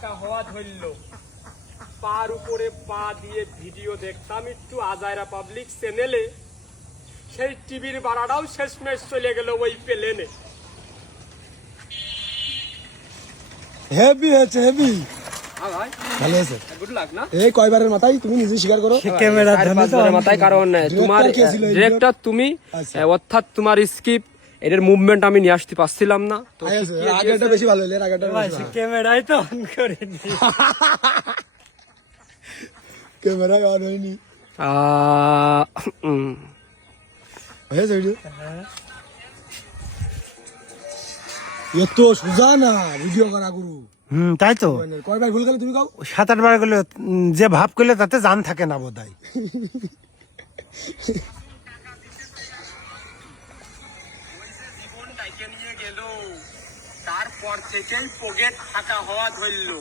ফাঁকা হওয়া ধরলো, পার উপরে পা দিয়ে ভিডিও দেখতাম একটু আজাইরা পাবলিক চ্যানেলে, সেই টিভির ভাড়াটাও শেষমেশ চলে গেল ওই প্লেনে। হেভি হয়েছে, হেভি। হ্যাঁ ভাই, ভালো আছে। গুড লাক না? এই কয়বারের মাথায় তুমি নিজে স্বীকার করো? ক্যামেরা মাথায়, কারণ তোমার ডিরেক্টর তুমি, অর্থাৎ তোমার স্কিপ এর মুভমেন্ট আমি নিয়ে আসতে পারছিলাম না। তো আগেরটা বেশি ভালো হলো, আগেরটা ক্যামেরাই তো অন করিনি, ক্যামেরায় অন হয়নি। হয়েছে ভিডিও? এত সোজা না ভিডিও করা গুরু। তাই তো। কয়বার ভুল গেলে তুমি কাও? 7-8 বার করলে যে ভাব করলে তাতে জান থাকে না বোধহয়। জীবনটাকে নিয়ে গেল, তারপর থেকেই পকেট ফাঁকা হওয়া ধরলো,